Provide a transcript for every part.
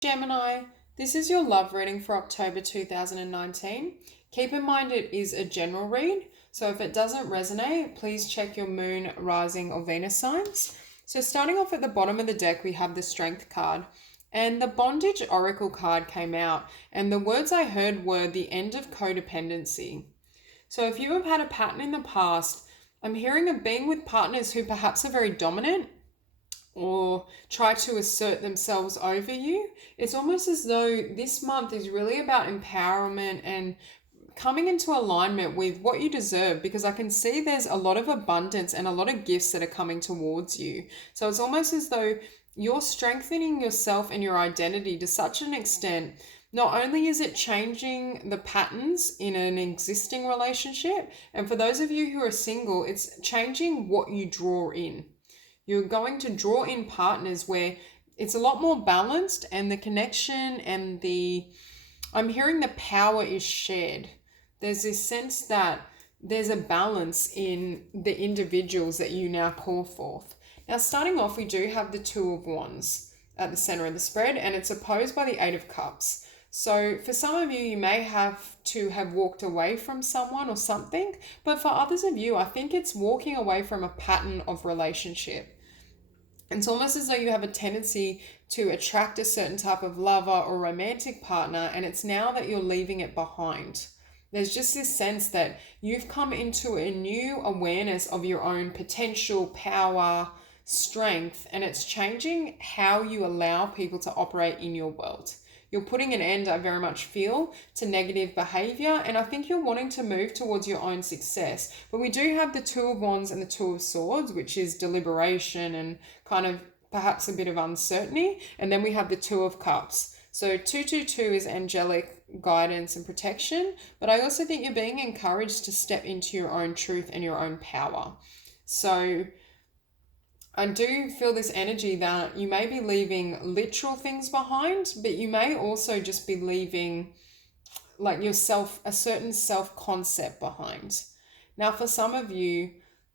Gemini, this is your love reading for October 2019. Keep in mind it is a general read, so if it doesn't resonate, please check your moon, rising, or Venus signs. So, starting off at the bottom of the deck, we have the Strength card, and the Bondage Oracle card came out, and the words I heard were the end of codependency. So, if you have had a pattern in the past, I'm hearing of being with partners who perhaps are very dominant or try to assert themselves over you. It's almost as though this month is really about empowerment and coming into alignment with what you deserve, because I can see there's a lot of abundance and a lot of gifts that are coming towards you. So it's almost as though you're strengthening yourself and your identity to such an extent. Not only is it changing the patterns in an existing relationship, and for those of you who are single, it's changing what you draw in. You're going to draw in partners where it's a lot more balanced, and the connection and I'm hearing the power is shared. There's this sense that there's a balance in the individuals that you now call forth. Now, starting off, we do have the Two of Wands at the center of the spread, and it's opposed by the Eight of Cups. So for some of you, you may have to have walked away from someone or something, but for others of you, I think it's walking away from a pattern of relationship. It's almost as though you have a tendency to attract a certain type of lover or romantic partner, and it's now that you're leaving it behind. There's just this sense that you've come into a new awareness of your own potential, power, strength, and it's changing how you allow people to operate in your world. You're putting an end, I very much feel, to negative behavior, and I think you're wanting to move towards your own success. But we do have the Two of Wands and the Two of Swords, which is deliberation and kind of perhaps a bit of uncertainty. And then we have the Two of Cups. So 222 is angelic guidance and protection, but I also think you're being encouraged to step into your own truth and your own power. So I do feel this energy that you may be leaving literal things behind, but you may also just be leaving like yourself, a certain self concept behind. Now, for some of you,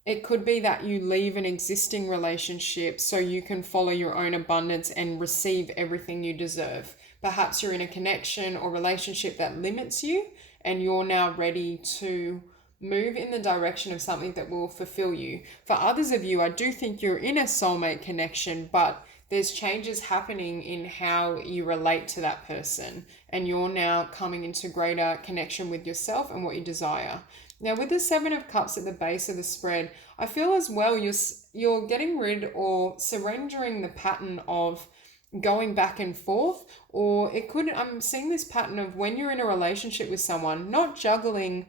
it could be that you leave an existing relationship so you can follow your own abundance and receive everything you deserve. Perhaps you're in a connection or relationship that limits you, and you're now ready to move in the direction of something that will fulfill you. For others of you, I do think you're in a soulmate connection, but there's changes happening in how you relate to that person, and you're now coming into greater connection with yourself and what you desire. Now, with the Seven of Cups at the base of the spread, I feel as well you're getting rid or surrendering the pattern of going back and forth, or I'm seeing this pattern of when you're in a relationship with someone, not juggling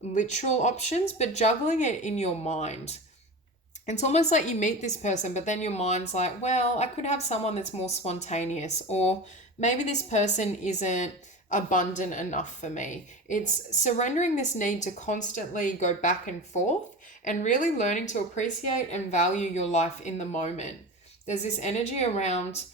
literal options, but juggling it in your mind. It's almost like you meet this person, but then your mind's like, well, I could have someone that's more spontaneous, or maybe this person isn't abundant enough for me. It's surrendering this need to constantly go back and forth and really learning to appreciate and value your life in the moment. There's this energy around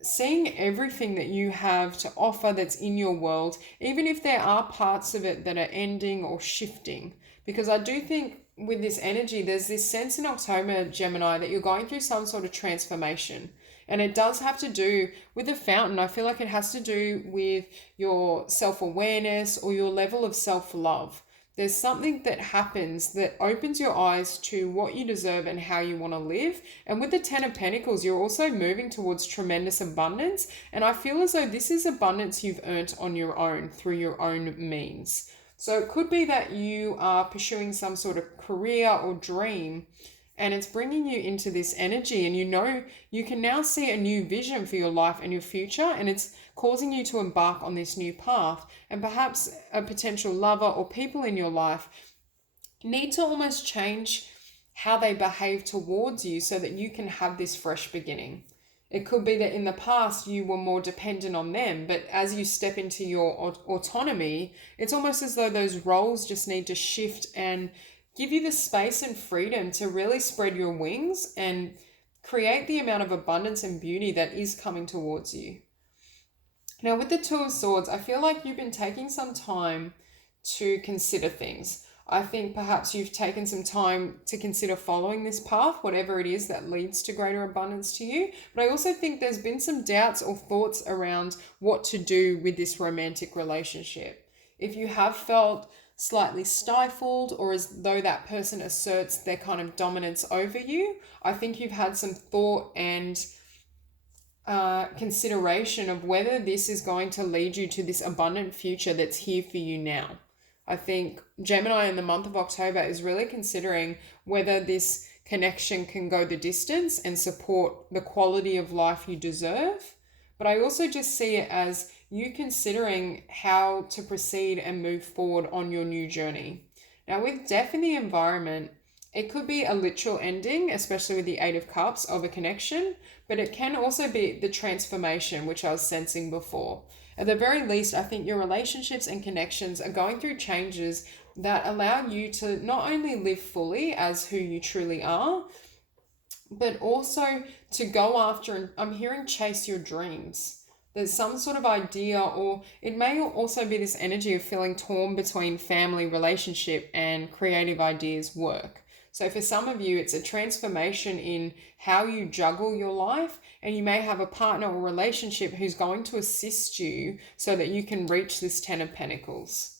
seeing everything that you have to offer that's in your world, even if there are parts of it that are ending or shifting. Because I do think with this energy, there's this sense in October, Gemini, that you're going through some sort of transformation. And it does have to do with the fountain. I feel like it has to do with your self-awareness or your level of self-love. There's something that happens that opens your eyes to what you deserve and how you want to live. And with the Ten of Pentacles, you're also moving towards tremendous abundance. And I feel as though this is abundance you've earned on your own through your own means. So it could be that you are pursuing some sort of career or dream, and it's bringing you into this energy, and you can now see a new vision for your life and your future, and it's causing you to embark on this new path. And perhaps a potential lover or people in your life need to almost change how they behave towards you so that you can have this fresh beginning. It could be that in the past you were more dependent on them, but as you step into your autonomy, it's almost as though those roles just need to shift and give you the space and freedom to really spread your wings and create the amount of abundance and beauty that is coming towards you. Now, with the Two of Swords, I feel like you've been taking some time to consider things. I think perhaps you've taken some time to consider following this path, whatever it is that leads to greater abundance to you. But I also think there's been some doubts or thoughts around what to do with this romantic relationship. If you have felt slightly stifled, or as though that person asserts their kind of dominance over you, I think you've had some thought and consideration of whether this is going to lead you to this abundant future that's here for you now. I think Gemini in the month of October is really considering whether this connection can go the distance and support the quality of life you deserve. But I also just see it as you considering how to proceed and move forward on your new journey. Now, with death in the environment, it could be a literal ending, especially with the Eight of Cups, of a connection, but it can also be the transformation, which I was sensing before. At the very least, I think your relationships and connections are going through changes that allow you to not only live fully as who you truly are, but also to go after, and I'm hearing chase your dreams. There's some sort of idea, or it may also be this energy of feeling torn between family, relationship, and creative ideas, work. So for some of you, it's a transformation in how you juggle your life, and you may have a partner or relationship who's going to assist you so that you can reach this 10 of Pentacles.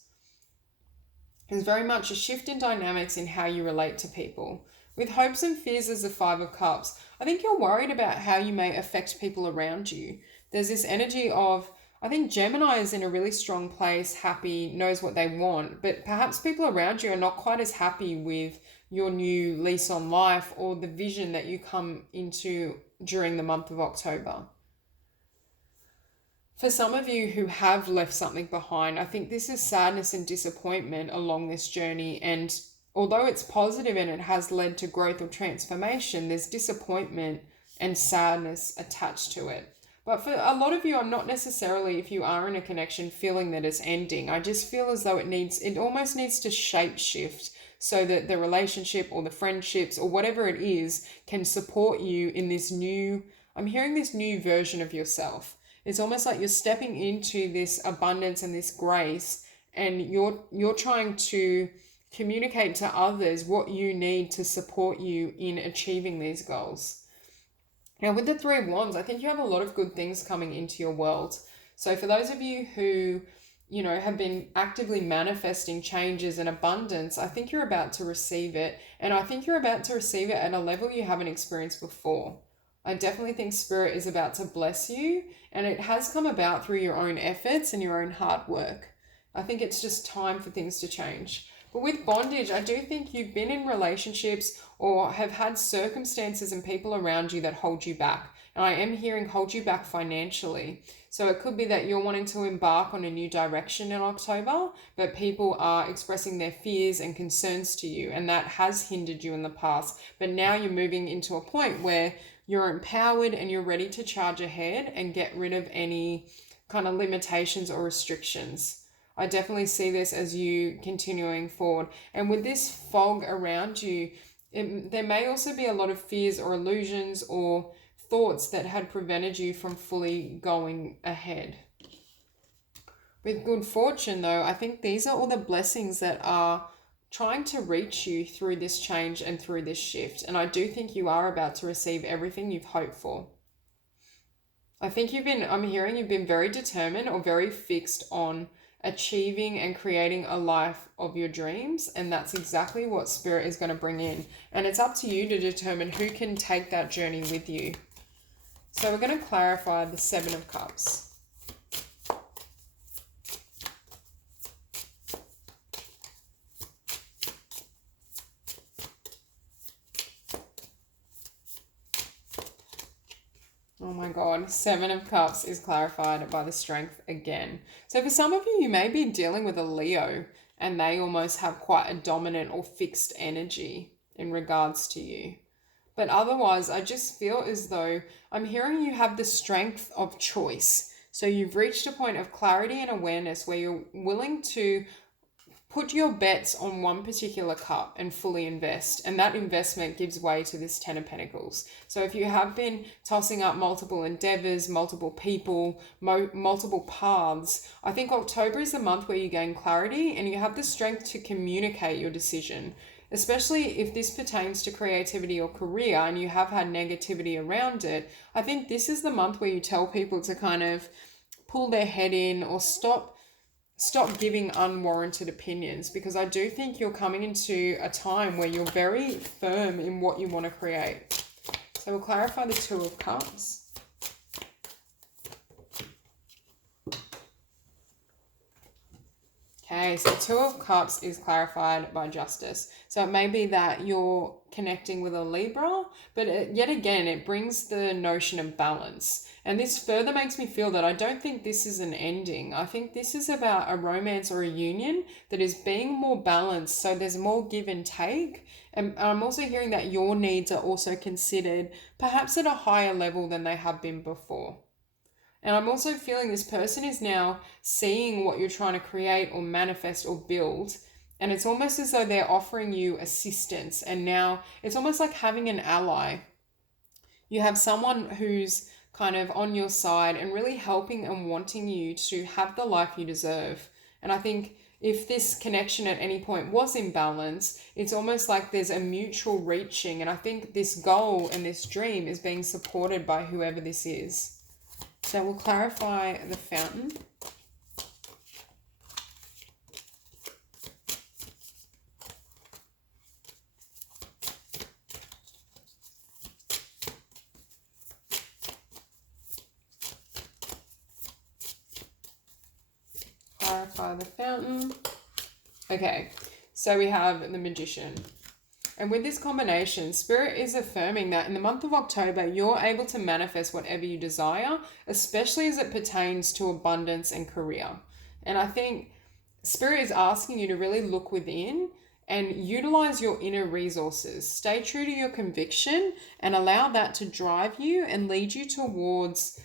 There's very much a shift in dynamics in how you relate to people. With hopes and fears as the Five of Cups, I think you're worried about how you may affect people around you. There's this energy of, I think Gemini is in a really strong place, happy, knows what they want, but perhaps people around you are not quite as happy with your new lease on life or the vision that you come into during the month of October. For some of you who have left something behind, I think this is sadness and disappointment along this journey. And although it's positive and it has led to growth or transformation, there's disappointment and sadness attached to it. But for a lot of you, I'm not necessarily, if you are in a connection, feeling that it's ending. I just feel as though it almost needs to shape shift so that the relationship or the friendships or whatever it is can support you in this new, I'm hearing this new version of yourself. It's almost like you're stepping into this abundance and this grace, and you're trying to communicate to others what you need to support you in achieving these goals. Now, with the Three of Wands, I think you have a lot of good things coming into your world. So for those of you who, have been actively manifesting changes and abundance, I think you're about to receive it. And I think you're about to receive it at a level you haven't experienced before. I definitely think Spirit is about to bless you, and it has come about through your own efforts and your own hard work. I think it's just time for things to change. But with bondage, I do think you've been in relationships or have had circumstances and people around you that hold you back. And I am hearing hold you back financially. So it could be that you're wanting to embark on a new direction in October, but people are expressing their fears and concerns to you, and that has hindered you in the past. But now you're moving into a point where you're empowered and you're ready to charge ahead and get rid of any kind of limitations or restrictions. I definitely see this as you continuing forward. And with this fog around you, there may also be a lot of fears or illusions or thoughts that had prevented you from fully going ahead. With good fortune, though, I think these are all the blessings that are trying to reach you through this change and through this shift. And I do think you are about to receive everything you've hoped for. I think I'm hearing you've been very determined or very fixed on achieving and creating a life of your dreams, and that's exactly what Spirit is going to bring in, and it's up to you to determine who can take that journey with you. So we're going to clarify the Seven of Cups. Oh my God, Seven of Cups is clarified by the Strength again. So for some of you, you may be dealing with a Leo and they almost have quite a dominant or fixed energy in regards to you. But otherwise, I just feel as though I'm hearing you have the strength of choice. So you've reached a point of clarity and awareness where you're willing to put your bets on one particular cup and fully invest. And that investment gives way to this Ten of Pentacles. So if you have been tossing up multiple endeavors, multiple people, multiple paths, I think October is the month where you gain clarity and you have the strength to communicate your decision. Especially if this pertains to creativity or career and you have had negativity around it, I think this is the month where you tell people to kind of pull their head in or stop giving unwarranted opinions, because I do think you're coming into a time where you're very firm in what you want to create. So we'll clarify the Two of Cups. Okay, so Two of Cups is clarified by Justice. So it may be that you're connecting with a Libra, but yet again, it brings the notion of balance. And this further makes me feel that I don't think this is an ending. I think this is about a romance or a union that is being more balanced. So there's more give and take. And I'm also hearing that your needs are also considered perhaps at a higher level than they have been before. And I'm also feeling this person is now seeing what you're trying to create or manifest or build. And it's almost as though they're offering you assistance. And now it's almost like having an ally. You have someone who's kind of on your side and really helping and wanting you to have the life you deserve. And I think if this connection at any point was imbalance, it's almost like there's a mutual reaching. And I think this goal and this dream is being supported by whoever this is. So we'll clarify the Fountain. Clarify the Fountain. Okay, so we have the Magician. And with this combination, Spirit is affirming that in the month of October, you're able to manifest whatever you desire, especially as it pertains to abundance and career. And I think Spirit is asking you to really look within and utilize your inner resources. Stay true to your conviction and allow that to drive you and lead you towards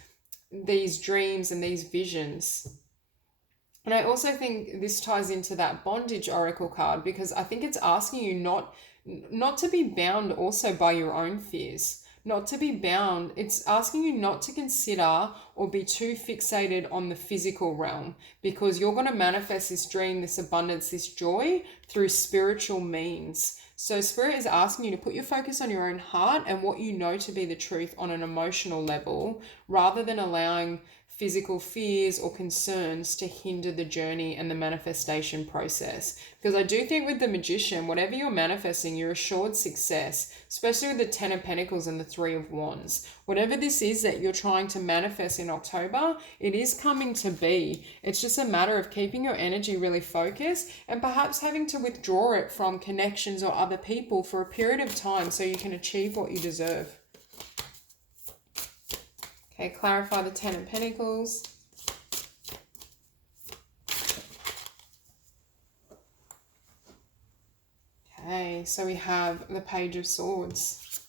these dreams and these visions. And I also think this ties into that Bondage Oracle card, because I think it's asking you not to be bound also by your own fears, not to be bound. It's asking you not to consider or be too fixated on the physical realm, because you're going to manifest this dream, this abundance, this joy through spiritual means. So Spirit is asking you to put your focus on your own heart and what you know to be the truth on an emotional level, rather than allowing physical fears or concerns to hinder the journey and the manifestation process. Because I do think with the Magician, whatever you're manifesting, you're assured success, especially with the Ten of Pentacles and the Three of Wands. Whatever this is that you're trying to manifest in October, it is coming to be. It's just a matter of keeping your energy really focused and perhaps having to withdraw it from connections or other people for a period of time so you can achieve what you deserve. Okay, clarify the Ten of Pentacles. Okay, so we have the Page of Swords.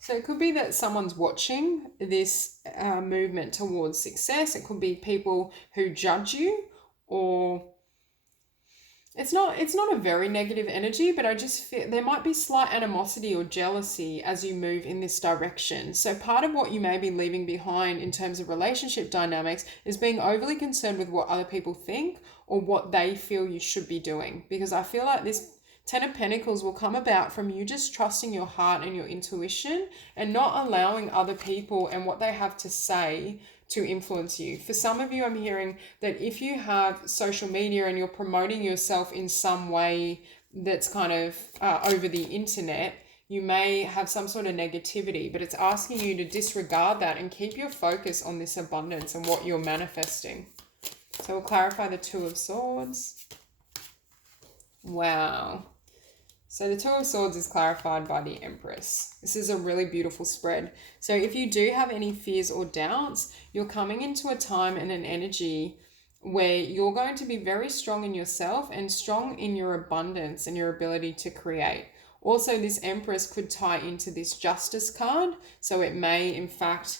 So it could be that someone's watching this movement towards success. It could be people who judge you, or it's not a very negative energy, but I just feel there might be slight animosity or jealousy as you move in this direction. So part of what you may be leaving behind in terms of relationship dynamics is being overly concerned with what other people think or what they feel you should be doing. Because I feel like this Ten of Pentacles will come about from you just trusting your heart and your intuition and not allowing other people and what they have to say to influence you. For some of you, I'm hearing that if you have social media and you're promoting yourself in some way that's kind of over the internet, you may have some sort of negativity, but it's asking you to disregard that and keep your focus on this abundance and what you're manifesting. So we'll clarify the Two of Swords. Wow. So the Two of Swords is clarified by the Empress. This is a really beautiful spread. So if you do have any fears or doubts, you're coming into a time and an energy where you're going to be very strong in yourself and strong in your abundance and your ability to create. Also, this Empress could tie into this Justice card. So it may, in fact,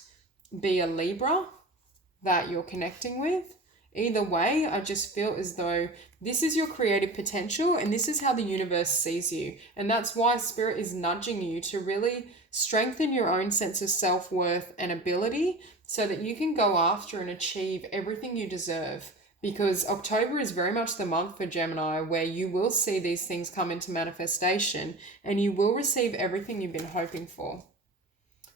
be a Libra that you're connecting with. Either way, I just feel as though this is your creative potential and this is how the universe sees you. And that's why Spirit is nudging you to really strengthen your own sense of self-worth and ability so that you can go after and achieve everything you deserve. Because October is very much the month for Gemini where you will see these things come into manifestation and you will receive everything you've been hoping for.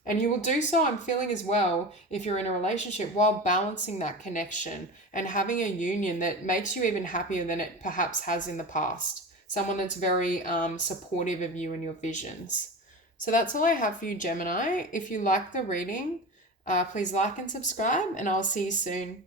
And you will do so, I'm feeling as well, if you're in a relationship, while balancing that connection and having a union that makes you even happier than it perhaps has in the past. Someone that's very supportive of you and your visions. So that's all I have for you, Gemini. If you like the reading, please like and subscribe, and I'll see you soon.